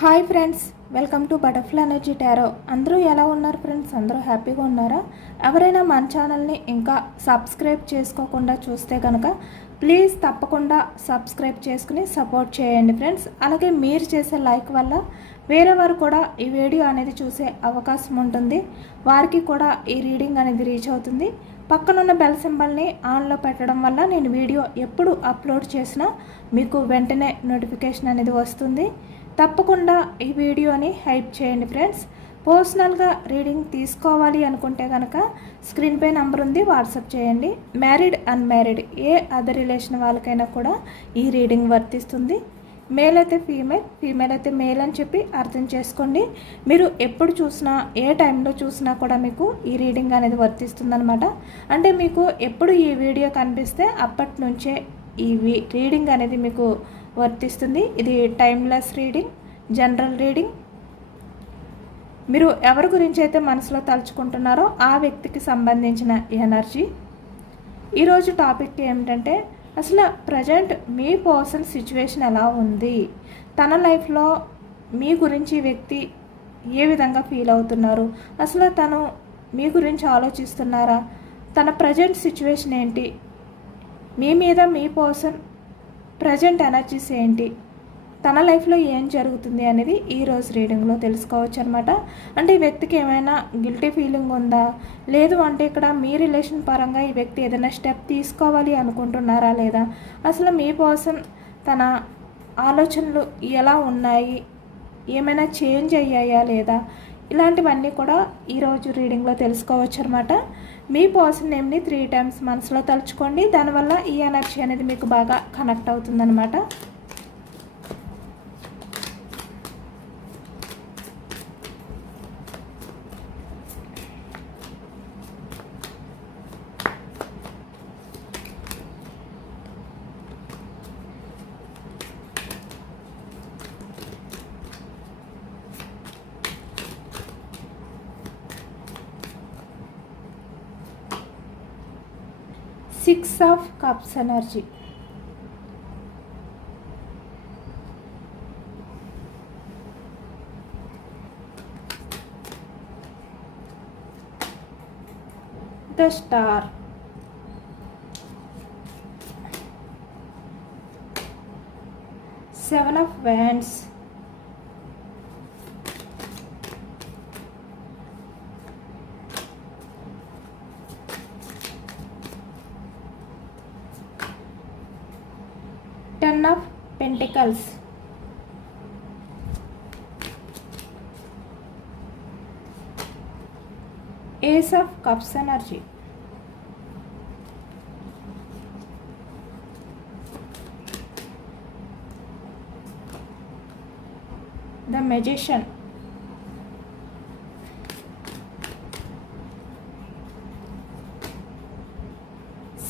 Hi friends, welcome to butterfly energy tarot. అందరూ ఎలా ఉన్నారు ఫ్రెండ్స్? అందరూ హ్యాపీగా ఉన్నారా? ఎవరైనా మన ఛానల్ని ఇంకా సబ్స్క్రైబ్ చేసుకోకుండా చూస్తే కనుక ప్లీజ్ తప్పకుండా సబ్స్క్రైబ్ చేసుకుని సపోర్ట్ చేయండి ఫ్రెండ్స్. అలాగే మీరు చేసే లైక్ వల్ల వేరే వారు కూడా ఈ వీడియో అనేది చూసే అవకాశం ఉంటుంది. వారికి కూడా ఈ రీడింగ్ అనేది రీచ్ అవుతుంది. పక్కనున్న బెల్ సింబల్ని ఆన్లో పెట్టడం వల్ల నేను వీడియో ఎప్పుడు అప్లోడ్ చేసినా మీకు వెంటనే నోటిఫికేషన్ అనేది వస్తుంది. తప్పకుండా ఈ వీడియోని హైప్ చేయండి ఫ్రెండ్స్. పర్సనల్గా రీడింగ్ తీసుకోవాలి అనుకుంటే కనుక స్క్రీన్పై నెంబర్ ఉంది, వాట్సాప్ చేయండి. మ్యారీడ్ అన్మ్యారీడ్ ఏ అదర్ రిలేషన్ వాళ్ళకైనా కూడా ఈ రీడింగ్ వర్తిస్తుంది. మేల్ అయితే ఫీమేల్, ఫీమేల్ అయితే మేల్ అని చెప్పి అర్థం చేసుకోండి. మీరు ఎప్పుడు చూసినా ఏ టైంలో చూసినా కూడా మీకు ఈ రీడింగ్ అనేది వర్తిస్తుందన్నమాట. అంటే మీకు ఎప్పుడు ఈ వీడియో కనిపిస్తే అప్పటి నుంచే ఈ రీడింగ్ అనేది మీకు వర్తిస్తుంది. ఇది టైమ్లెస్ రీడింగ్, జనరల్ రీడింగ్. మీరు ఎవరి గురించి అయితే మనసులో తలుచుకుంటున్నారో ఆ వ్యక్తికి సంబంధించిన ఎనర్జీ. ఈరోజు టాపిక్ ఏమిటంటే అసలు ప్రజెంట్ మీ పర్సన్ సిచ్యువేషన్ ఎలా ఉంది, తన లైఫ్లో మీ గురించి వ్యక్తి ఏ విధంగా ఫీల్ అవుతున్నారు, అసలు తను మీ గురించి ఆలోచిస్తున్నారా, తన ప్రజెంట్ సిచ్యువేషన్ ఏంటి, మీ మీద మీ పర్సన్ ప్రజెంట్ ఎనర్జీస్ ఏంటి, తన లైఫ్లో ఏం జరుగుతుంది అనేది ఈరోజు రీడింగ్లో తెలుసుకోవచ్చు అనమాట. అంటే ఈ వ్యక్తికి ఏమైనా గిల్టీ ఫీలింగ్ ఉందా, లేదు అంటే ఇక్కడ మీ రిలేషన్ పరంగా ఈ వ్యక్తి ఏదైనా స్టెప్ తీసుకోవాలి అనుకుంటున్నారా లేదా, అసలు మీ పర్సన్ తన ఆలోచనలు ఎలా ఉన్నాయి, ఏమైనా చేంజ్ అయ్యాయా లేదా, ఇలాంటివన్నీ కూడా ఈరోజు రీడింగ్లో తెలుసుకోవచ్చు అనమాట. మీ పర్సన్ నేమ్ని 3 times మనసులో తలుచుకోండి. దానివల్ల ఈ ఎనర్జీ అనేది మీకు బాగా కనెక్ట్ అవుతుందన్నమాట. Six of Cups energy. The Star. Seven of Wands. Ten of Pentacles. Ace of Cups energy. The Magician.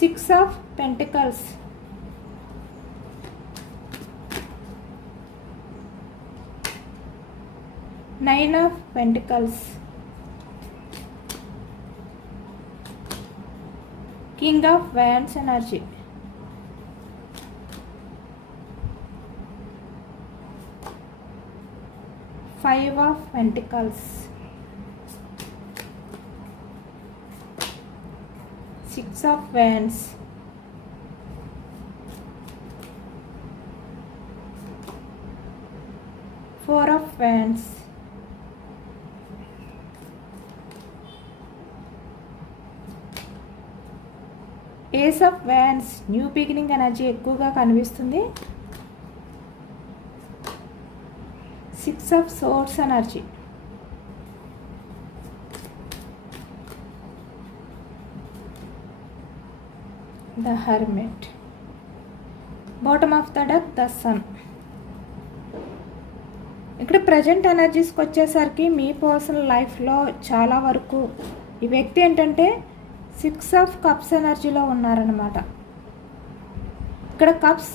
Six of Pentacles. Nine of Pentacles. King of Wands energy. Five of Pentacles. Six of Wands. Four of Wands. Ace of wands. New beginning energy ఎక్కువగా కనిపిస్తుంది. Six of swords energy. The hermit. Bottom of the deck the sun. ఇక్కడ present ఎనర్జీస్కి వచ్చేసరికి మీ personal లైఫ్లో చాలా వరకు ఈ వ్యక్తి ఏంటంటే సిక్స్ ఆఫ్ కప్స్ ఎనర్జీలో ఉన్నారనమాట. ఇక్కడ కప్స్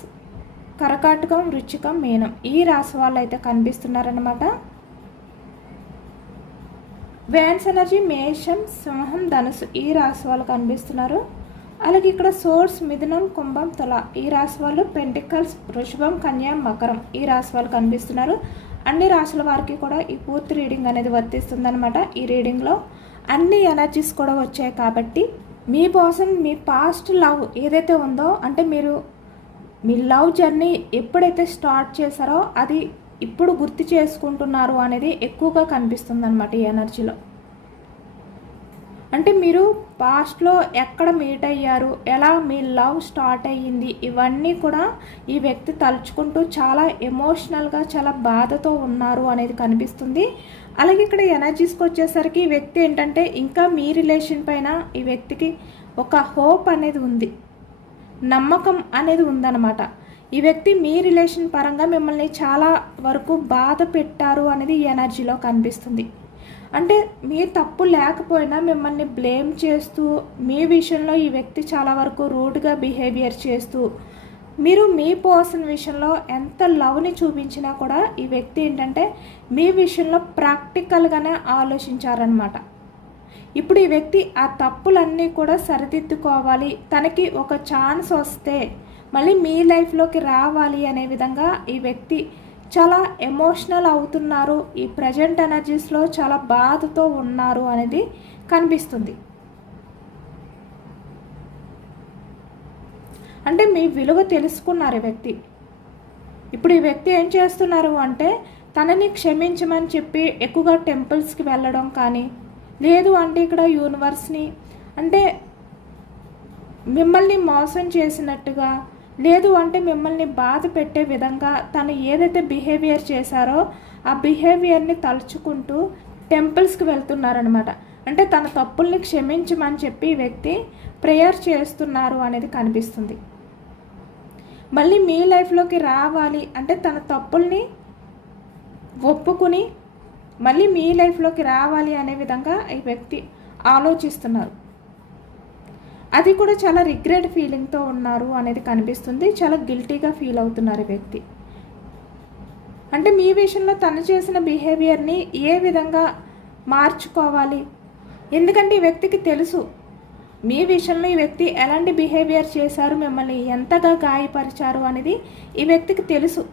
కరకాటకం, వృచ్చికం, మీనం ఈ రాశి వాళ్ళు అయితే కనిపిస్తున్నారనమాట. వ్యాన్స్ ఎనర్జీ మేషం, సింహం, ధనుసు ఈ రాశి వాళ్ళు కనిపిస్తున్నారు. అలాగే ఇక్కడ సోర్స్ మిథునం, కుంభం, తుల ఈ రాశి వాళ్ళు, పెంటికల్స్, వృషభం, కన్యా, మకరం ఈ రాశి వాళ్ళు కనిపిస్తున్నారు. అన్ని రాశుల వారికి కూడా ఈ పూర్తి రీడింగ్ అనేది వర్తిస్తుందన్నమాట. ఈ రీడింగ్లో అన్ని ఎనర్జీస్ కూడా వచ్చాయి కాబట్టి మీ పర్సన్ మీ పాస్ట్ లవ్ ఏదైతే ఉందో, అంటే మీరు మీ లవ్ జర్నీ ఎప్పుడైతే స్టార్ట్ చేశారో అది ఇప్పుడు గుర్తు చేసుకుంటున్నారు అనేది ఎక్కువగా కనిపిస్తుంది అనమాట ఈ ఎనర్జీలో. అంటే మీరు పాస్ట్లో ఎక్కడ మీట్ అయ్యారు, ఎలా మీ లవ్ స్టార్ట్ అయ్యింది, ఇవన్నీ కూడా ఈ వ్యక్తి తలుచుకుంటూ చాలా ఎమోషనల్గా చాలా బాధతో ఉన్నారు అనేది కనిపిస్తుంది. అలాగే ఇక్కడ ఎనర్జీస్కి వచ్చేసరికి ఈ వ్యక్తి ఏంటంటే ఇంకా మీ రిలేషన్ పైన ఈ వ్యక్తికి ఒక హోప్ అనేది ఉంది, నమ్మకం అనేది ఉందన్నమాట. ఈ వ్యక్తి మీ రిలేషన్ పరంగా మిమ్మల్ని చాలా వరకు బాధ పెట్టారు అనేది ఈ ఎనర్జీలో కనిపిస్తుంది. అంటే మీ తప్పు లేకపోయినా మిమ్మల్ని బ్లేమ్ చేస్తూ మీ విషయంలో ఈ వ్యక్తి చాలా వరకు రూడ్గా బిహేవియర్ చేస్తూ మీరు మీ పర్సన్ విషయంలో ఎంత లవ్ని చూపించినా కూడా ఈ వ్యక్తి ఏంటంటే మీ విషయంలో ప్రాక్టికల్గానే ఆలోచించారనమాట. ఇప్పుడు ఈ వ్యక్తి ఆ తప్పులన్నీ కూడా సరిదిద్దుకోవాలి, తనకి ఒక ఛాన్స్ వస్తే మళ్ళీ మీ లైఫ్లోకి రావాలి అనే విధంగా ఈ వ్యక్తి చాలా ఎమోషనల్ అవుతున్నారు, ఈ ప్రజెంట్ ఎనర్జీస్లో చాలా బాధతో ఉన్నారు అనేది కనిపిస్తుంది. అంటే మీ విలువ తెలుసుకున్నారు ఈ వ్యక్తి. ఇప్పుడు ఈ వ్యక్తి ఏం చేస్తున్నారు అంటే తనని క్షమించమని చెప్పి ఎక్కువగా టెంపుల్స్కి వెళ్ళడం కానీ, లేదు అంటే ఇక్కడ యూనివర్స్ని అంటే మిమ్మల్ని మోసం చేసినట్టుగా, లేదు అంటే మిమ్మల్ని బాధ పెట్టే విధంగా తను ఏదైతే బిహేవియర్ చేశారో ఆ బిహేవియర్ని తలుచుకుంటూ టెంపుల్స్కి వెళ్తున్నారనమాట. అంటే తన తప్పుల్ని క్షమించమని చెప్పి ఈ వ్యక్తి ప్రేయర్ చేస్తున్నారు అనేది కనిపిస్తుంది. మళ్ళీ మీ లైఫ్లోకి రావాలి అంటే తన తప్పుల్ని ఒప్పుకుని మళ్ళీ మీ లైఫ్లోకి రావాలి అనే విధంగా ఈ వ్యక్తి ఆలోచిస్తున్నారు. అది కూడా చాలా రిగ్రెట్ ఫీలింగ్తో ఉన్నారు అనేది కనిపిస్తుంది. చాలా గిల్టీగా ఫీల్ అవుతున్నారు ఈ వ్యక్తి. అంటే మీ విషయంలో తను చేసిన బిహేవియర్ని ఏ విధంగా మార్చుకోవాలి, ఎందుకంటే ఈ వ్యక్తికి తెలుసు మీ విషయంలో ఈ వ్యక్తి ఎలాంటి బిహేవియర్ చేశారు, మిమ్మల్ని ఎంతగా గాయపరిచారు అనేది ఈ వ్యక్తికి తెలుసు.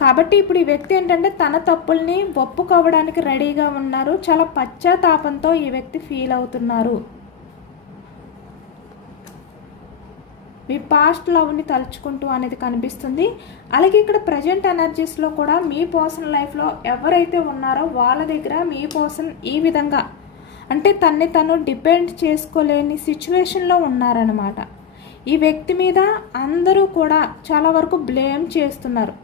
కాబట్టి ఇప్పుడు ఈ వ్యక్తి ఏంటంటే తన తప్పుల్ని ఒప్పుకోవడానికి రెడీగా ఉన్నారు. చాలా పశ్చాత్తాపంతో ఈ వ్యక్తి ఫీల్ అవుతున్నారు. మీ పాస్ట్ లవ్ని తలుచుకుంటూ అనేది కనిపిస్తుంది. అలాగే ఇక్కడ ప్రజెంట్ ఎనర్జీస్లో కూడా మీ పర్సన్ లైఫ్లో ఎవరైతే ఉన్నారో వాళ్ళ దగ్గర మీ పర్సన్ ఈ విధంగా అంటే తన్ని తను డిపెండ్ చేసుకోలేని సిచ్యువేషన్లో ఉన్నారన్నమాట. ఈ వ్యక్తి మీద అందరూ కూడా చాలా వరకు బ్లేమ్ చేస్తున్నారు.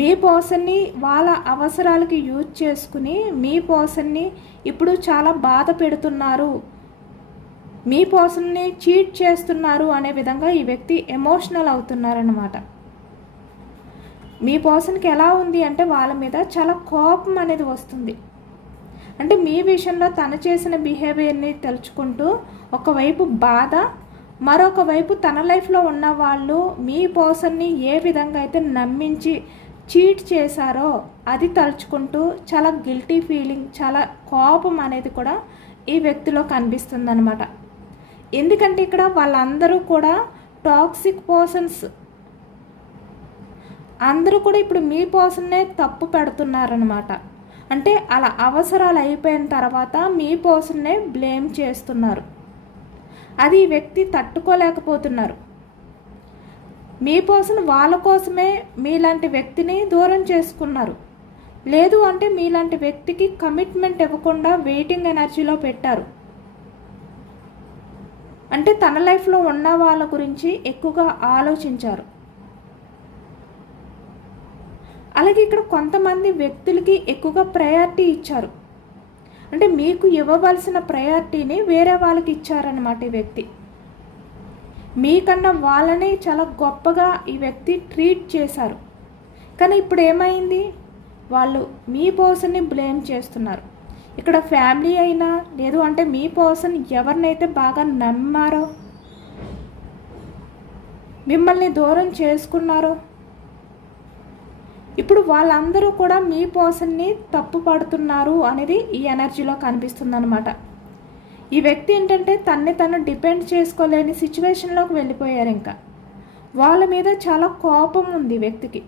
మీ పర్సన్ని వాళ్ళ అవసరాలకి యూజ్ చేసుకుని మీ పర్సన్ని ఇప్పుడు చాలా బాధ పెడుతున్నారు, మీ పర్సన్ని చీట్ చేస్తున్నారు అనే విధంగా ఈ వ్యక్తి ఎమోషనల్ అవుతున్నారన్నమాట. మీ పర్సన్కి ఎలా ఉంది అంటే వాళ్ళ మీద చాలా కోపం అనేది వస్తుంది. అంటే మీ విషయంలో తను చేసిన బిహేవియర్ని తెలుసుకుంటూ ఒకవైపు బాధ, మరొక వైపు తన లైఫ్లో ఉన్న వాళ్ళు మీ పర్సన్ని ఏ విధంగా అయితే నమ్మించి చీట్ చేశారో అది తలుచుకుంటూ చాలా గిల్టీ ఫీలింగ్, చాలా కోపం అనేది కూడా ఈ వ్యక్తిలో కనిపిస్తుంది అనమాట. ఎందుకంటే ఇక్కడ వాళ్ళందరూ కూడా టాక్సిక్ పర్సన్స్, అందరూ కూడా ఇప్పుడు మీ పర్సన్నే తప్పు పెడుతున్నారనమాట. అంటే అలా అవసరాలు అయిపోయిన తర్వాత మీ పర్సన్నే బ్లేమ్ చేస్తున్నారు. అది ఈ వ్యక్తి తట్టుకోలేకపోతున్నారు. మీ పర్సన్ వాళ్ళ కోసమే మీలాంటి వ్యక్తిని దూరం చేసుకున్నారు, లేదు అంటే మీలాంటి వ్యక్తికి కమిట్మెంట్ ఇవ్వకుండా వెయిటింగ్ ఎనర్జీలో పెట్టారు. అంటే తన లైఫ్లో ఉన్న వాళ్ళ గురించి ఎక్కువగా ఆలోచించారు. అలాగే ఇక్కడ కొంతమంది వ్యక్తులకి ఎక్కువగా ప్రయారిటీ ఇచ్చారు. అంటే మీకు ఇవ్వవలసిన ప్రయారిటీని వేరే వాళ్ళకి ఇచ్చారన్నమాట ఈ వ్యక్తి. మీకన్నా వాళ్ళని చాలా గొప్పగా ఈ వ్యక్తి ట్రీట్ చేశారు. కానీ ఇప్పుడు ఏమైంది, వాళ్ళు మీ పర్సన్ని బ్లేమ్ చేస్తున్నారు. ఇక్కడ ఫ్యామిలీ అయినా, లేదు అంటే మీ పర్సన్ ఎవరినైతే బాగా నమ్మారో, మిమ్మల్ని దూరం చేసుకున్నారో, ఇప్పుడు వాళ్ళందరూ కూడా మీ పర్సన్ని తప్పు పడుతున్నారు అనేది ఈ ఎనర్జీలో కనిపిస్తుంది అనమాట. ఈ వ్యక్తి ఏంటంటే తన్ని తను డిపెండ్ చేసుకోలేని సిచ్యువేషన్లోకి వెళ్ళిపోయారు. ఇంకా వాళ్ళ మీద చాలా కోపం ఉంది వ్యక్తికి.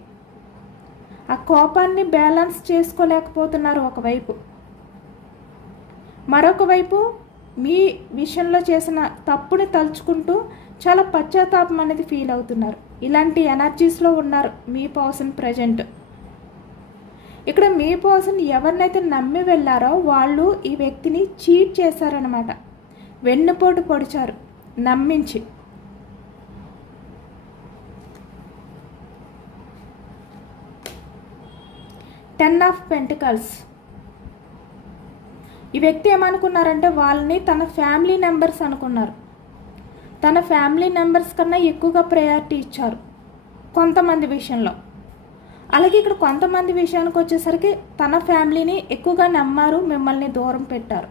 ఆ కోపాన్ని బ్యాలెన్స్ చేసుకోలేకపోతున్నారు ఒకవైపు. మరొక వైపు మీ విషయంలో చేసిన తప్పుని తలుచుకుంటూ చాలా పశ్చాత్తాపం అనేది ఫీల్ అవుతున్నారు. ఇలాంటి ఎనర్జీస్లో ఉన్నారు మీ పర్సన్ ప్రజెంట్. ఇక్కడ మీ పర్సన్ ఎవరినైతే నమ్మి వెళ్ళారో వాళ్ళు ఈ వ్యక్తిని చీట్ చేశారనమాట. వెన్నుపోటు పొడిచారు నమ్మించి. Ten of pentacles. ఈ వ్యక్తి ఏమనుకున్నారంటే వాళ్ళని తన ఫ్యామిలీ మెంబర్స్ అనుకున్నారు. తన ఫ్యామిలీ మెంబర్స్ కన్నా ఎక్కువగా ప్రయారిటీ ఇచ్చారు కొంతమంది విషయంలో. అలాగే ఇక్కడ కొంతమంది విషయానికి వచ్చేసరికి తన ఫ్యామిలీని ఎక్కువగా నమ్మారు, మిమ్మల్ని దూరం పెట్టారు.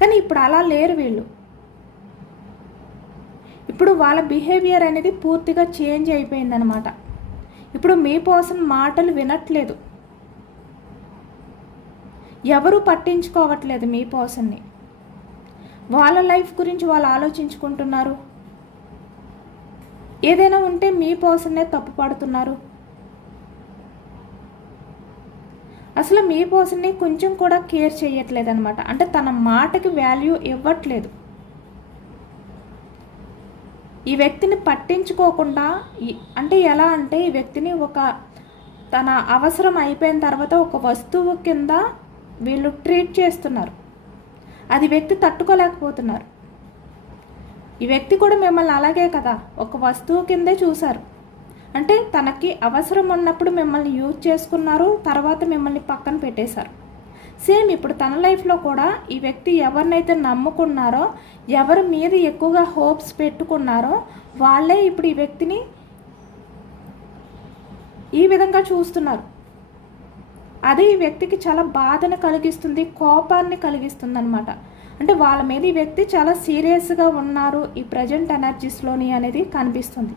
కానీ ఇప్పుడు అలా లేరు వీళ్ళు. ఇప్పుడు వాళ్ళ బిహేవియర్ అనేది పూర్తిగా చేంజ్ అయిపోయిందనమాట. ఇప్పుడు మీ పర్సన్ మాటలు వినట్లేదు, ఎవరు పట్టించుకోవట్లేదు మీ పర్సన్ని. వాళ్ళ లైఫ్ గురించి వాళ్ళు ఆలోచించుకుంటున్నారు. ఏదైనా ఉంటే మీ పర్సన్నే తప్పు పడుతున్నారు. అసలు మీ పర్సన్ని కొంచెం కూడా కేర్ చేయట్లేదు అనమాట. అంటే తన మాటకి వాల్యూ ఇవ్వట్లేదు. ఈ వ్యక్తిని పట్టించుకోకుండా, అంటే ఎలా అంటే ఈ వ్యక్తిని తన అవసరం అయిపోయిన తర్వాత ఒక వస్తువు కింద వీళ్ళు ట్రీట్ చేస్తున్నారు. అది వ్యక్తి తట్టుకోలేకపోతున్నారు. ఈ వ్యక్తి కూడా మిమ్మల్ని అలాగే కదా, ఒక వస్తువు కిందే చూశారు. అంటే తనకి అవసరం ఉన్నప్పుడు మిమ్మల్ని యూజ్ చేసుకున్నారు, తర్వాత మిమ్మల్ని పక్కన పెట్టేశారు. సేమ్ ఇప్పుడు తన లైఫ్లో కూడా ఈ వ్యక్తి ఎవరినైతే నమ్ముకున్నారో, ఎవరి మీద ఎక్కువగా హోప్స్ పెట్టుకున్నారో వాళ్ళే ఇప్పుడు ఈ వ్యక్తిని ఈ విధంగా చూస్తున్నారు. అది ఈ వ్యక్తికి చాలా బాధను కలిగిస్తుంది, కోపాన్ని కలిగిస్తుంది అనమాట. అంటే వాళ్ళ మీద ఈ వ్యక్తి చాలా సీరియస్గా ఉన్నారు ఈ ప్రజెంట్ ఎనర్జీస్లోని అనేది కనిపిస్తుంది.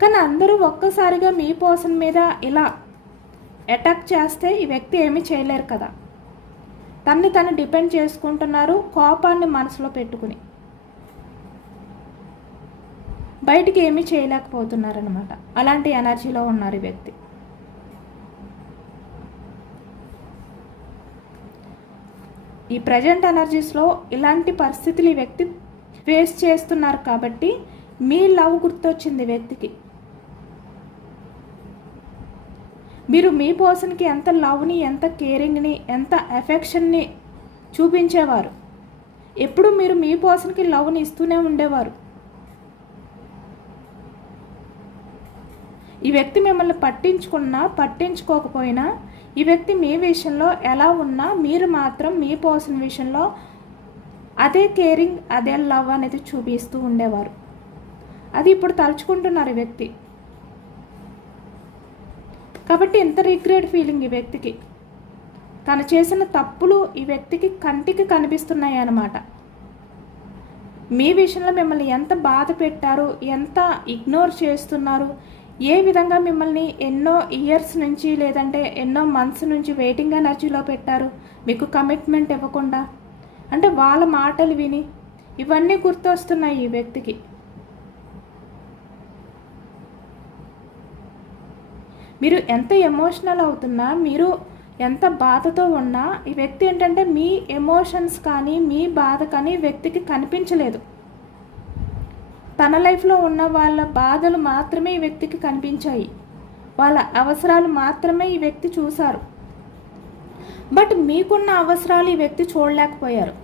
కానీ అందరూ ఒక్కసారిగా మీ పర్సన్ మీద ఇలా అటాక్ చేస్తే ఈ వ్యక్తి ఏమీ చేయలేరు కదా. తను డిపెండ్ చేసుకుంటున్నారు, కోపాన్ని మనసులో పెట్టుకుని బయటికి ఏమీ చేయలేకపోతున్నారనమాట. అలాంటి ఎనర్జీలో ఉన్నారు ఈ వ్యక్తి. ఈ ప్రజెంట్ ఎనర్జీస్లో ఇలాంటి పరిస్థితులు ఈ వ్యక్తి ఫేస్ చేస్తున్నారు కాబట్టి మీ లవ్ గుర్తొచ్చింది వ్యక్తికి. మీరు మీ పర్సన్కి ఎంత లవ్ని, ఎంత కేరింగ్ని, ఎంత ఎఫెక్షన్ని చూపించేవారు. ఎప్పుడు మీరు మీ పర్సన్కి లవ్ని ఇస్తూనే ఉండేవారు. ఈ వ్యక్తి మిమ్మల్ని పట్టించుకున్నా పట్టించుకోకపోయినా ఈ వ్యక్తి మీ విషయంలో ఎలా ఉన్నా మీరు మాత్రం మీ పర్సన్ విషయంలో అదే కేరింగ్, అదే లవ్ అనేది చూపిస్తూ ఉండేవారు. అది ఇప్పుడు తలుచుకుంటున్నారు ఈ వ్యక్తి. కాబట్టి ఎంత రిగ్రెట్ ఫీలింగ్ ఈ వ్యక్తికి. తను చేసిన తప్పులు ఈ వ్యక్తికి కంటికి కనిపిస్తున్నాయి అన్నమాట. మీ విషయంలో మిమ్మల్ని ఎంత బాధ పెట్టారు, ఎంత ఇగ్నోర్ చేస్తున్నారు, ఏ విధంగా మిమ్మల్ని ఎన్నో ఇయర్స్ నుంచి లేదంటే ఎన్నో మంత్స్ నుంచి వెయిటింగ్ ఎనర్జీలో పెట్టారు మీకు కమిట్మెంట్ ఇవ్వకుండా. అంటే వాళ్ళ మాటలు విని ఇవన్నీ గుర్తొస్తున్నాయి ఈ వ్యక్తికి. మీరు ఎంత ఎమోషనల్ అవుతున్నా, మీరు ఎంత బాధతో ఉన్నా ఈ వ్యక్తి ఏంటంటే మీ ఎమోషన్స్ కానీ మీ బాధ కానీ వ్యక్తికి కనిపించలేదు. తన లైఫ్లో ఉన్న వాళ్ళ బాధలు మాత్రమే ఈ వ్యక్తికి కనిపించాయి, వాళ్ళ అవసరాలు మాత్రమే ఈ వ్యక్తి చూశారు. బట్ మీకున్న అవసరాలు ఈ వ్యక్తి చూడలేకపోయారు.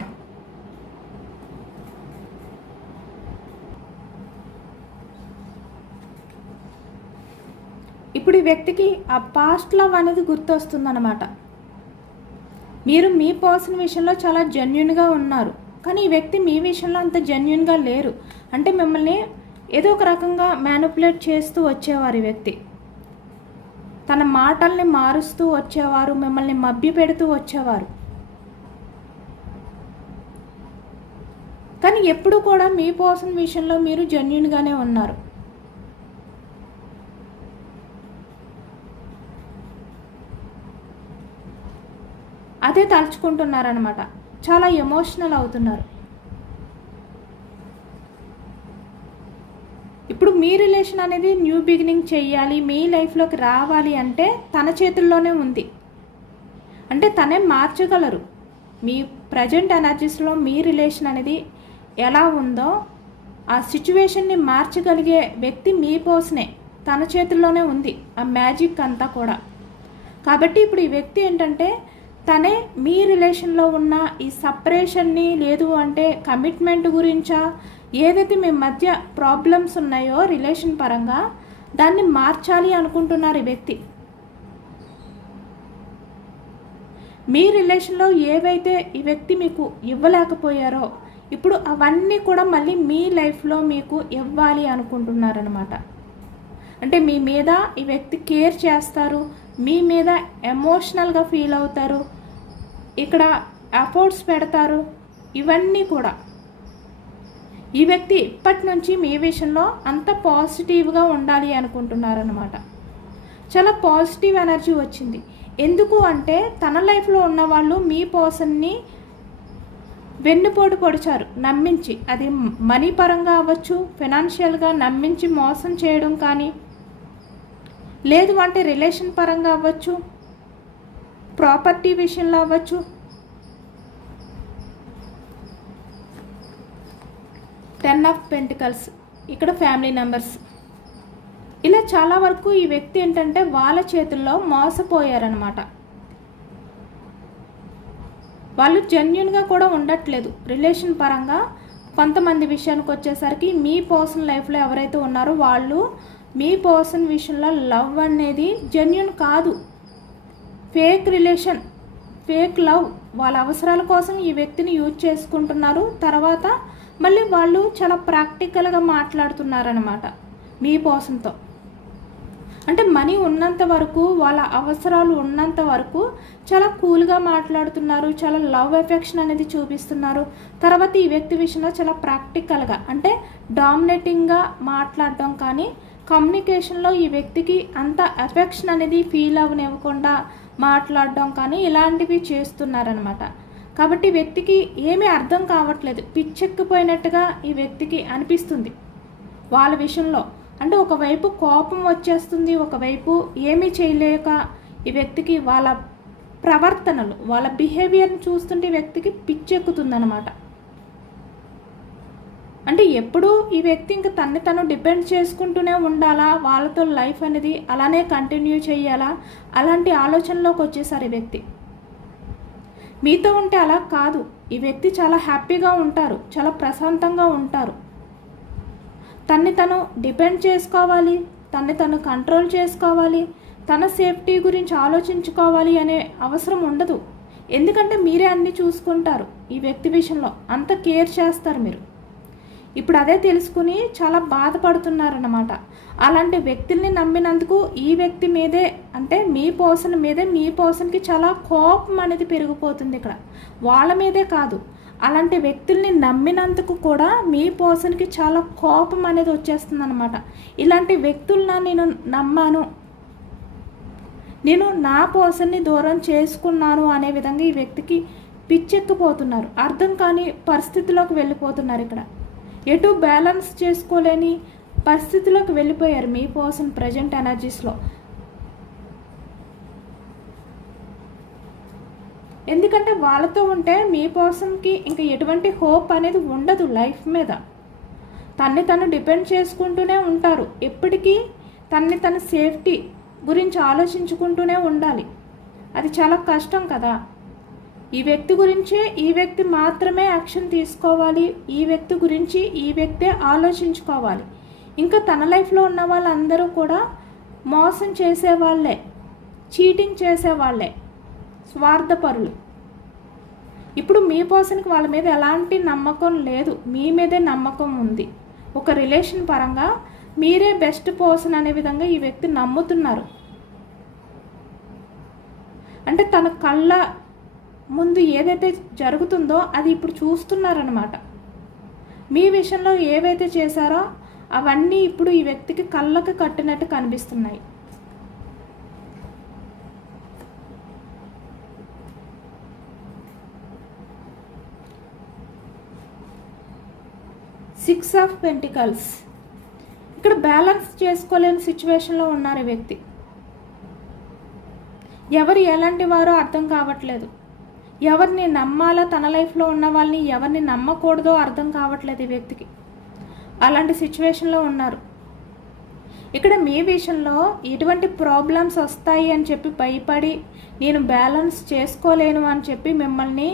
ఇప్పుడు ఈ వ్యక్తికి ఆ పాస్ట్ లవ్ అనేది గుర్తొస్తుందన్నమాట. మీరు మీ పర్సన్ విషయంలో చాలా జెన్యున్గా ఉన్నారు, కానీ ఈ వ్యక్తి మీ విషయంలో అంత జెన్యున్గా లేరు. అంటే మిమ్మల్ని ఏదో ఒక రకంగా మ్యానిపులేట్ చేస్తూ వచ్చేవారు ఈ వ్యక్తి. తన మాటల్ని మారుస్తూ వచ్చేవారు, మిమ్మల్ని మభ్య పెడుతూ వచ్చేవారు. కానీ ఎప్పుడు కూడా మీ పర్సన్ విషయంలో మీరు జెన్యున్గానే ఉన్నారు. అదే తలుచుకుంటున్నారనమాట. చాలా ఎమోషనల్ అవుతున్నారు. ఇప్పుడు మీ రిలేషన్ అనేది న్యూ బిగినింగ్ చెయ్యాలి, మీ లైఫ్లోకి రావాలి అంటే తన చేతుల్లోనే ఉంది. అంటే తనే మార్చగలరు. మీ ప్రజెంట్ ఎనర్జీస్లో మీ రిలేషన్ అనేది ఎలా ఉందో ఆ సిచ్యువేషన్ని మార్చగలిగే వ్యక్తి మీ పర్సనే, తన చేతుల్లోనే ఉంది ఆ మ్యాజిక్ అంతా కూడా. కాబట్టి ఇప్పుడు ఈ వ్యక్తి ఏంటంటే తనే మీ రిలేషన్లో ఉన్న ఈ సపరేషన్ని, లేదు అంటే కమిట్మెంట్ గురించా, ఏదైతే మీ మధ్య ప్రాబ్లమ్స్ ఉన్నాయో రిలేషన్ పరంగా దాన్ని మార్చాలి అనుకుంటున్నారు ఈ వ్యక్తి. మీ రిలేషన్లో ఏవైతే ఈ వ్యక్తి మీకు ఇవ్వలేకపోయారో ఇప్పుడు అవన్నీ కూడా మళ్ళీ మీ లైఫ్లో మీకు ఇవ్వాలి అనుకుంటున్నారనమాట. అంటే మీ మీద ఈ వ్యక్తి కేర్ చేస్తారు, మీ మీద ఎమోషనల్గా ఫీల్ అవుతారు, ఇక్కడ ఎఫర్ట్స్ పెడతారు. ఇవన్నీ కూడా ఈ వ్యక్తి ఇప్పటి నుంచి మీ విషయంలో అంత పాజిటివ్గా ఉండాలి అనుకుంటున్నారనమాట. చాలా పాజిటివ్ ఎనర్జీ వచ్చింది. ఎందుకు అంటే తన లైఫ్లో ఉన్న వాళ్ళు మీ పర్సన్ని వెన్నుపోటు పొడిచారు నమ్మించి, అది మనీ పరంగా అవ్వచ్చు, ఫైనాన్షియల్గా నమ్మించి మోసం చేయడం కానీ, లేదు అంటే రిలేషన్ పరంగా అవ్వచ్చు, ప్రాపర్టీ విషయంలో అవ్వచ్చు. టెన్ ఆఫ్ పెంటికల్స్, ఇక్కడ ఫ్యామిలీ మెంబర్స్, ఇలా చాలా వరకు ఈ వ్యక్తి ఏంటంటే వాళ్ళ చేతుల్లో మోసపోయారనమాట. వాళ్ళు జెన్యున్గా కూడా ఉండట్లేదు రిలేషన్ పరంగా. కొంతమంది విషయానికి వచ్చేసరికి మీ పర్సన్ లైఫ్లో ఎవరైతే ఉన్నారో వాళ్ళు మీ పర్సన్ విషయంలో లవ్ అనేది జెన్యున్ కాదు, ఫేక్ రిలేషన్, ఫేక్ లవ్. వాళ్ళ అవసరాల కోసం ఈ వ్యక్తిని యూజ్ చేసుకుంటున్నారు. తర్వాత మళ్ళీ వాళ్ళు చాలా ప్రాక్టికల్గా మాట్లాడుతున్నారనమాట మీ పర్సన్తో. అంటే మనీ ఉన్నంత వరకు, వాళ్ళ అవసరాలు ఉన్నంత వరకు చాలా కూల్గా మాట్లాడుతున్నారు, చాలా లవ్ ఎఫెక్షన్ అనేది చూపిస్తున్నారు. తర్వాత ఈ వ్యక్తి విషయంలో చాలా ప్రాక్టికల్గా, అంటే డామినేటింగ్గా మాట్లాడడం కానీ, కమ్యూనికేషన్లో ఈ వ్యక్తికి అంత ఎఫెక్షన్ అనేది ఫీల్ అవ్వనివ్వకుండా మాట్లాడడం కానీ ఇలాంటివి చేస్తున్నారనమాట. కాబట్టి వ్యక్తికి ఏమీ అర్థం కావట్లేదు, పిచ్చెక్కిపోయినట్టుగా ఈ వ్యక్తికి అనిపిస్తుంది వాళ్ళ విషయంలో. అంటే ఒకవైపు కోపం వచ్చేస్తుంది, ఒకవైపు ఏమీ చేయలేక ఈ వ్యక్తికి వాళ్ళ ప్రవర్తనలు, వాళ్ళ బిహేవియర్ని చూస్తుంటే ఈ వ్యక్తికి పిచ్చెక్కుతుందనమాట. అంటే ఎప్పుడూ ఈ వ్యక్తి ఇంకా తన్ని తను డిపెండ్ చేసుకుంటూనే ఉండాలా, వాళ్ళతో లైఫ్ అనేది అలానే కంటిన్యూ చేయాలా, అలాంటి ఆలోచనలోకి వచ్చేసారు ఈ వ్యక్తి. మీతో ఉంటే అలా కాదు, ఈ వ్యక్తి చాలా హ్యాపీగా ఉంటారు, చాలా ప్రశాంతంగా ఉంటారు. తన్ని తను డిపెండ్ చేసుకోవాలి, తన్ని తను కంట్రోల్ చేసుకోవాలి, తన సేఫ్టీ గురించి ఆలోచించుకోవాలి అనే అవసరం ఉండదు. ఎందుకంటే మీరే అన్నీ చూసుకుంటారు. ఈ వ్యక్తి విషయంలో అంత కేర్ చేస్తారు మీరు. ఇప్పుడు అదే తెలుసుకుని చాలా బాధపడుతున్నారన్నమాట. అలాంటి వ్యక్తుల్ని నమ్మినందుకు ఈ వ్యక్తి మీదే, అంటే మీ పర్సన్ మీదే, మీ పర్సన్కి చాలా కోపం అనేది పెరిగిపోతుంది ఇక్కడ. వాళ్ళ మీదే కాదు, అలాంటి వ్యక్తుల్ని నమ్మినందుకు కూడా మీ పర్సన్కి చాలా కోపం అనేది వచ్చేస్తుంది అనమాట. ఇలాంటి వ్యక్తులను నేను నమ్మాను, నేను నా పర్సన్ని దూరం చేసుకున్నాను అనే విధంగా ఈ వ్యక్తికి పిచ్చెక్కిపోతున్నారు. అర్థం కాని పరిస్థితిలోకి వెళ్ళిపోతున్నారు. ఇక్కడ ఎటు బ్యాలెన్స్ చేసుకోలేని పరిస్థితిలోకి వెళ్ళిపోయారు మీ పర్సన్ ప్రజెంట్ ఎనర్జీస్లో. ఎందుకంటే వాళ్ళతో ఉంటే మీ పర్సన్కి ఇంకా ఎటువంటి హోప్ అనేది ఉండదు లైఫ్ మీద. తన్ని తను డిపెండ్ చేసుకుంటూనే ఉంటారు, ఎప్పటికీ తన్ని తన సేఫ్టీ గురించి ఆలోచించుకుంటూనే ఉండాలి. అది చాలా కష్టం కదా. ఈ వ్యక్తి గురించే ఈ వ్యక్తి మాత్రమే యాక్షన్ తీసుకోవాలి, ఈ వ్యక్తి గురించి ఈ వ్యక్తే ఆలోచించుకోవాలి. ఇంకా తన లైఫ్లో ఉన్న వాళ్ళందరూ కూడా మోసం చేసేవాళ్ళే, చీటింగ్ చేసేవాళ్ళే, స్వార్థపరులు. ఇప్పుడు మీ పర్సన్కి వాళ్ళ మీద ఎలాంటి నమ్మకం లేదు, మీ మీదే నమ్మకం ఉంది. ఒక రిలేషన్ పరంగా మీరే బెస్ట్ పర్సన్ అనే విధంగా ఈ వ్యక్తి నమ్ముతున్నారు. అంటే తన కళ్ళ ముందు ఏదైతే జరుగుతుందో అది ఇప్పుడు చూస్తున్నారనమాట. మీ విషయంలో ఏవైతే చేశారో అవన్నీ ఇప్పుడు ఈ వ్యక్తికి కళ్ళకు కట్టినట్టు కనిపిస్తున్నాయి. సిక్స్ ఆఫ్ పెంటికల్స్, ఇక్కడ బ్యాలెన్స్ చేసుకోలేని సిచ్యువేషన్లో ఉన్నారు ఈ వ్యక్తి. ఎవరు ఎలాంటి వారో అర్థం కావట్లేదు. ఎవరిని నమ్మాలో, తన లైఫ్లో ఉన్న వాళ్ళని ఎవరిని నమ్మకూడదో అర్థం కావట్లేదు ఈ వ్యక్తికి. అలాంటి సిచ్యువేషన్లో ఉన్నారు. ఇక్కడ మీ విషయంలో ఎటువంటి ప్రాబ్లమ్స్ వస్తాయి అని చెప్పి భయపడి నేను బ్యాలెన్స్ చేసుకోలేను అని చెప్పి మిమ్మల్ని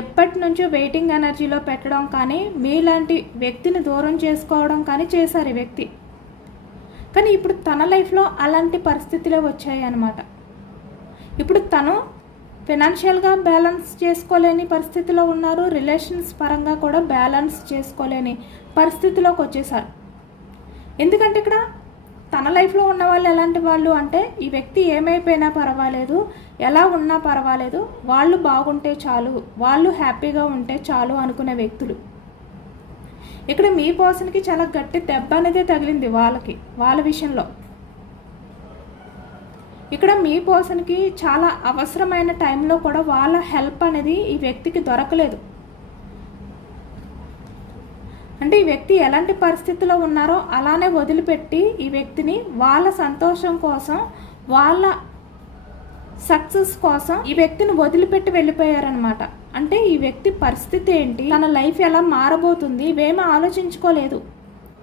ఎప్పటి నుంచో వెయిటింగ్ ఎనర్జీలో పెట్టడం కానీ, మీలాంటి వ్యక్తిని దూరం చేసుకోవడం కానీ చేశారు ఈ వ్యక్తి. కానీ ఇప్పుడు తన లైఫ్లో అలాంటి పరిస్థితులే వచ్చాయి అన్నమాట. ఇప్పుడు తను ఫినాన్షియల్గా బ్యాలెన్స్ చేసుకోలేని పరిస్థితిలో ఉన్నారు. రిలేషన్స్ పరంగా కూడా బ్యాలెన్స్ చేసుకోలేని పరిస్థితిలోకి వచ్చేసారు. ఎందుకంటే ఇక్కడ తన లైఫ్లో ఉన్న వాళ్ళు ఎలాంటి వాళ్ళు అంటే, ఈ వ్యక్తి ఏమైపోయినా పర్వాలేదు, ఎలా ఉన్నా పర్వాలేదు, వాళ్ళు బాగుంటే చాలు, వాళ్ళు హ్యాపీగా ఉంటే చాలు అనుకునే వ్యక్తులు. ఇక్కడ మీ పర్సన్కి చాలా గట్టి దెబ్బ అనేది తగిలింది వాళ్ళ విషయంలో. ఇక్కడ మీ పర్సన్కి చాలా అవసరమైన టైంలో కూడా వాళ్ళ హెల్ప్ అనేది ఈ వ్యక్తికి దొరకలేదు. అంటే ఈ వ్యక్తి ఎలాంటి పరిస్థితిలో ఉన్నారో అలానే వదిలిపెట్టి ఈ వ్యక్తిని వాళ్ళ సంతోషం కోసం, వాళ్ళ సక్సెస్ కోసం ఈ వ్యక్తిని వదిలిపెట్టి వెళ్ళిపోయారనమాట. అంటే ఈ వ్యక్తి పరిస్థితి ఏంటి, తన లైఫ్ ఎలా మారబోతుంది, ఇవేమీ ఆలోచించుకోలేదు.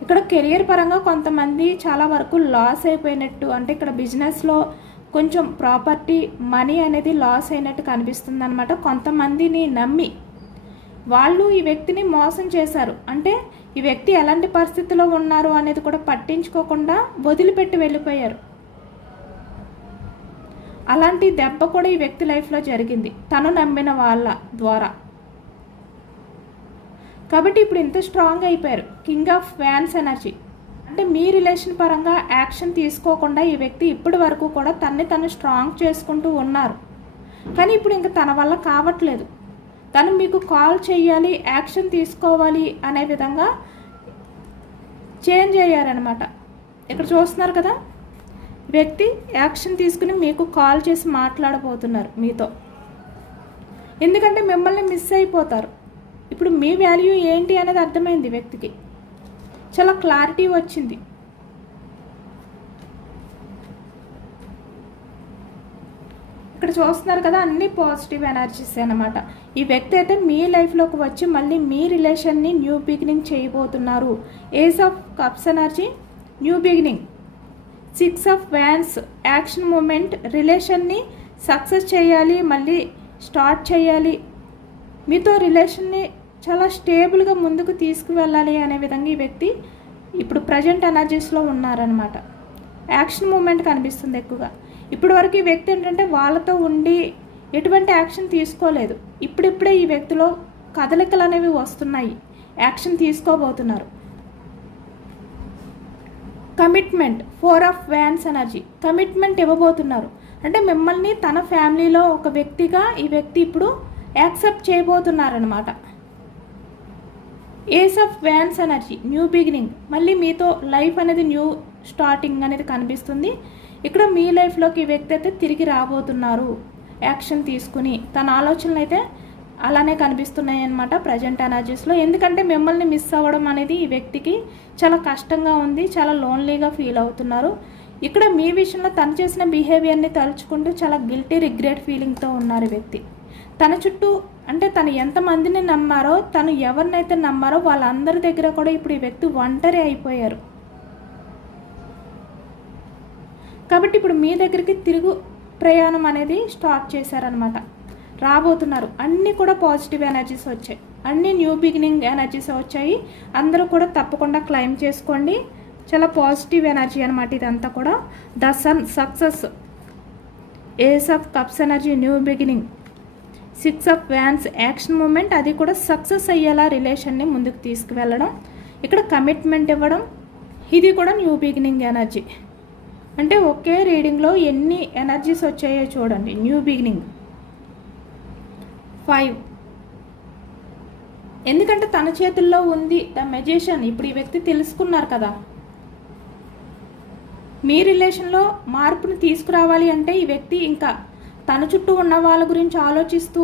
ఇక్కడ కెరియర్ పరంగా కొంతమంది చాలా వరకు లాస్ అయిపోయినట్టు, అంటే ఇక్కడ బిజినెస్లో కొంచెం ప్రాపర్టీ, మనీ అనేది లాస్ అయినట్టు కనిపిస్తుంది అనమాట. కొంతమందిని నమ్మి వాళ్ళు ఈ వ్యక్తిని మోసం చేశారు. అంటే ఈ వ్యక్తి ఎలాంటి పరిస్థితిలో ఉన్నారు అనేది కూడా పట్టించుకోకుండా వదిలిపెట్టి వెళ్ళిపోయారు. అలాంటి దెబ్బ కూడా ఈ వ్యక్తి లైఫ్లో జరిగింది తను నమ్మిన వాళ్ళ ద్వారా. కాబట్టి ఇప్పుడు ఇంత స్ట్రాంగ్ అయిపోయారు. కింగ్ ఆఫ్ వ్యాన్స్ ఎనర్జీ అంటే మీ రిలేషన్ పరంగా యాక్షన్ తీసుకోకుండా ఈ వ్యక్తి ఇప్పటి వరకు కూడా తను స్ట్రాంగ్ చేసుకుంటూ ఉన్నారు. కానీ ఇప్పుడు ఇంకా తన వల్ల కావట్లేదు. తను మీకు కాల్ చేయాలి, యాక్షన్ తీసుకోవాలి అనే విధంగా చేంజ్ అయ్యారనమాట. ఇక్కడ చూస్తున్నారు కదా, వ్యక్తి యాక్షన్ తీసుకుని మీకు కాల్ చేసి మాట్లాడబోతున్నారు మీతో. ఎందుకంటే మిమ్మల్ని మిస్ అయిపోతారు. ఇప్పుడు మీ వాల్యూ ఏంటి అనేది అర్థమైంది వ్యక్తికి. చాలా క్లారిటీ వచ్చింది. ఇక్కడ చూస్తున్నారు కదా, అన్ని పాజిటివ్ ఎనర్జీస్ అన్నమాట. ఈ వ్యక్తి అయితే మీ లైఫ్లోకి వచ్చి మళ్ళీ మీ రిలేషన్ని న్యూ బిగినింగ్ చేయబోతున్నారు. Ace of cups energy, new beginning. 6 of wands, action moment. రిలేషన్ని సక్సెస్ చేయాలి, మళ్ళీ స్టార్ట్ చేయాలి, మీతో రిలేషన్ని చాలా స్టేబుల్గా ముందుకు తీసుకువెళ్ళాలి అనే విధంగా ఈ వ్యక్తి ఇప్పుడు ప్రజెంట్ ఎనర్జీస్లో ఉన్నారనమాట. యాక్షన్ మూమెంట్ కనిపిస్తుంది ఎక్కువగా. ఇప్పటి వరకు ఈ వ్యక్తి ఏంటంటే వాళ్ళతో ఉండి ఎటువంటి యాక్షన్ తీసుకోలేదు. ఇప్పుడిప్పుడే ఈ వ్యక్తిలో కదలికలు అనేవి వస్తున్నాయి, యాక్షన్ తీసుకోబోతున్నారు. Commitment, 4 of wands energy. Commitment ఇవ్వబోతున్నారు. అంటే మిమ్మల్ని తన ఫ్యామిలీలో ఒక వ్యక్తిగా ఈ వ్యక్తి ఇప్పుడు యాక్సెప్ట్ చేయబోతున్నారనమాట. Ace of wands energy, new beginning. మళ్ళీ మీతో లైఫ్ అనేది న్యూ స్టార్టింగ్ అనేది కనిపిస్తుంది. ఇక్కడ మీ లైఫ్లోకి ఈ వ్యక్తి అయితే తిరిగి రాబోతున్నారు యాక్షన్ తీసుకుని. తన ఆలోచనలు అయితే అలానే కనిపిస్తున్నాయి అన్నమాట ప్రజెంట్ ఎనర్జీస్లో. ఎందుకంటే మిమ్మల్ని మిస్ అవ్వడం అనేది ఈ వ్యక్తికి చాలా కష్టంగా ఉంది, చాలా లోన్లీగా ఫీల్ అవుతున్నారు. ఇక్కడ మీ విషయంలో తను చేసిన బిహేవియర్ని తలుచుకుంటూ చాలా గిల్టీ, రిగ్రెట్ ఫీలింగ్తో ఉన్నారు ఈ వ్యక్తి. తన చుట్టూ అంటే తను ఎంతమందిని నమ్మారో, తను ఎవరినైతే నమ్మారో వాళ్ళందరి దగ్గర కూడా ఇప్పుడు ఈ వ్యక్తి ఒంటరి అయిపోయారు. కాబట్టి ఇప్పుడు మీ దగ్గరికి తిరుగు ప్రయాణం అనేది స్టార్ట్ చేశారనమాట. రాబోతున్నారు. అన్నీ కూడా పాజిటివ్ ఎనర్జీస్ వచ్చాయి, అన్నీ న్యూ బిగినింగ్ ఎనర్జీస్ వచ్చాయి. అందరూ కూడా తప్పకుండా క్లైమ్ చేసుకోండి. చాలా పాజిటివ్ ఎనర్జీ అనమాట ఇదంతా కూడా. The sun, success. Ace of cups energy, new beginning. 6 of wands, action moment. అది కూడా సక్సెస్ అయ్యేలా రిలేషన్ని ముందుకు తీసుకువెళ్ళడం. ఇక్కడ కమిట్మెంట్ ఇవ్వడం. ఇది కూడా న్యూ బిగినింగ్ ఎనర్జీ. అంటే ఒకే రీడింగ్లో ఎన్ని ఎనర్జీస్ వచ్చాయో చూడండి. New beginning. 5. ఎందుకంటే తన చేతుల్లో ఉంది ద మెజిషియన్. ఇప్పుడు ఈ వ్యక్తి తెలుసుకున్నారు కదా, మీ రిలేషన్లో మార్పును తీసుకురావాలి అంటే ఈ వ్యక్తి ఇంకా తన చుట్టూ ఉన్న వాళ్ళ గురించి ఆలోచిస్తూ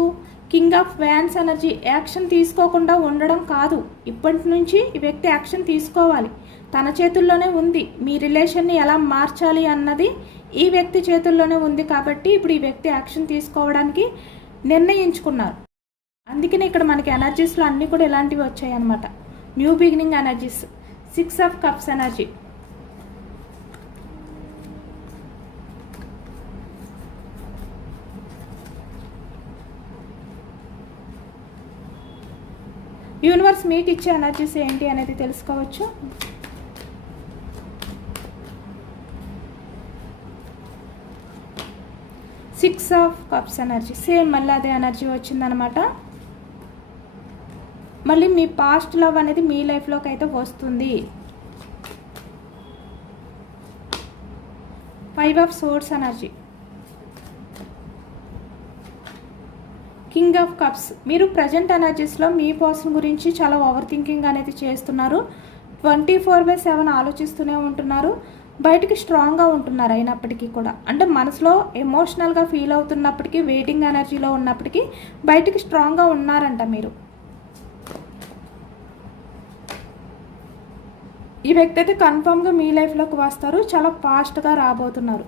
king of wands energy, action తీసుకోకుండా ఉండడం కాదు, ఇప్పటి నుంచి ఈ వ్యక్తి యాక్షన్ తీసుకోవాలి. తన చేతుల్లోనే ఉంది. మీ రిలేషన్ని ఎలా మార్చాలి అన్నది ఈ వ్యక్తి చేతుల్లోనే ఉంది. కాబట్టి ఇప్పుడు ఈ వ్యక్తి యాక్షన్ తీసుకోవడానికి నిర్ణయించుకున్నారు. అందుకనే ఇక్కడ మనకి ఎనర్జీస్లో అన్నీ కూడా ఇలాంటివి వచ్చాయి అన్నమాట. New beginning energies, 6 of cups energy, universe మీకు ఇచ్చే ఎనర్జీస్ ఏంటి అనేది తెలుసుకోవచ్చు. Six of cups energy, same మళ్ళీ అదే ఎనర్జీ వచ్చిందనమాట. మళ్ళీ మీ పాస్ట్ లవ్ అనేది మీ లైఫ్లోకి అయితే వస్తుంది. 5 of swords energy, king of cups. మీరు ప్రజెంట్ ఎనర్జీస్లో మీ పర్సన్ గురించి చాలా ఓవర్ థింకింగ్ అనేది చేస్తున్నారు. 24/7 ఆలోచిస్తూనే ఉంటున్నారు. బయటికి స్ట్రాంగ్గా ఉంటున్నారు. అయినప్పటికీ కూడా అంటే మనసులో ఎమోషనల్గా ఫీల్ అవుతున్నప్పటికీ, వెయిటింగ్ ఎనర్జీలో ఉన్నప్పటికీ బయటికి స్ట్రాంగ్గా ఉన్నారంట మీరు. ఈ వ్యక్తి అయితే కన్ఫామ్గా మీ లైఫ్లోకి వస్తారు. చాలా ఫాస్ట్గా రాబోతున్నారు.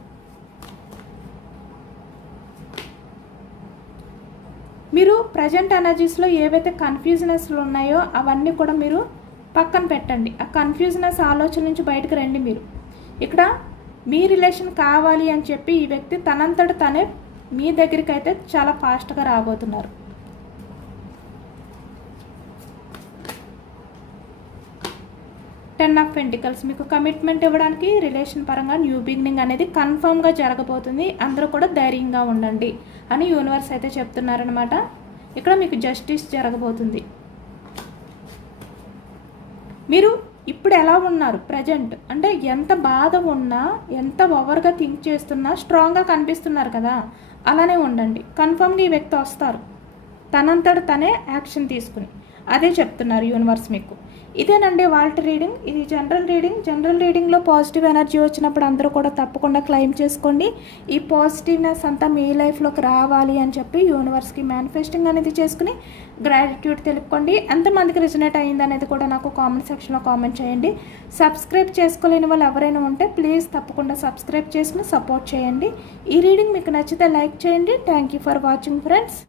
మీరు ప్రజెంట్ ఎనర్జీస్లో ఏవైతే కన్ఫ్యూజనెస్లు ఉన్నాయో అవన్నీ కూడా మీరు పక్కన పెట్టండి. ఆ కన్ఫ్యూజనెస్ ఆలోచన నుంచి బయటకు రండి. మీరు ఇక్కడ మీ రిలేషన్ కావాలి అని చెప్పి ఈ వ్యక్తి తనంతట తనే మీ దగ్గరికి అయితే చాలా ఫాస్ట్గా రాబోతున్నారు. టెన్ ఆఫ్ పెంటికల్స్, మీకు కమిట్మెంట్ ఇవ్వడానికి రిలేషన్ పరంగా న్యూ బిగినింగ్ అనేది కన్ఫర్మ్గా జరగబోతుంది. అందరూ కూడా ధైర్యంగా ఉండండి అని యూనివర్స్ అయితే చెప్తున్నారనమాట. ఇక్కడ మీకు జస్టిస్ జరగబోతుంది. మీరు ఇప్పుడు ఎలా ఉన్నారు ప్రజెంట్ అంటే ఎంత బాధ ఉన్నా, ఎంత ఓవర్గా థింక్ చేస్తున్నా స్ట్రాంగ్గా కనిపిస్తున్నారు కదా, అలానే ఉండండి. కన్ఫర్మ్గా ఈ వ్యక్తి వస్తారు తనంతట తనే యాక్షన్ తీసుకుని. అదే చెప్తున్నారు యూనివర్స్ మీకు. ఇదేనండి వాళ్ళ రీడింగ్. ఇది జనరల్ రీడింగ్. జనరల్ రీడింగ్లో పాజిటివ్ ఎనర్జీ వచ్చినప్పుడు అందరూ కూడా తప్పకుండా క్లెయిమ్ చేసుకోండి. ఈ పాజిటివ్నెస్ అంతా మీ లైఫ్లోకి రావాలి అని చెప్పి యూనివర్స్కి మేనిఫెస్టింగ్ అనేది చేసుకుని గ్రాటిట్యూడ్ తెలుపుకోండి. ఎంతమందికి రిజనేట్ అయ్యింది అనేది కూడా నాకు కామెంట్ సెక్షన్లో కామెంట్ చేయండి. సబ్స్క్రైబ్ చేసుకోలేని వాళ్ళు ఎవరైనా ఉంటే ప్లీజ్ తప్పకుండా సబ్స్క్రైబ్ చేసుకుని సపోర్ట్ చేయండి. ఈ రీడింగ్ మీకు నచ్చితే లైక్ చేయండి. Thank you for watching friends.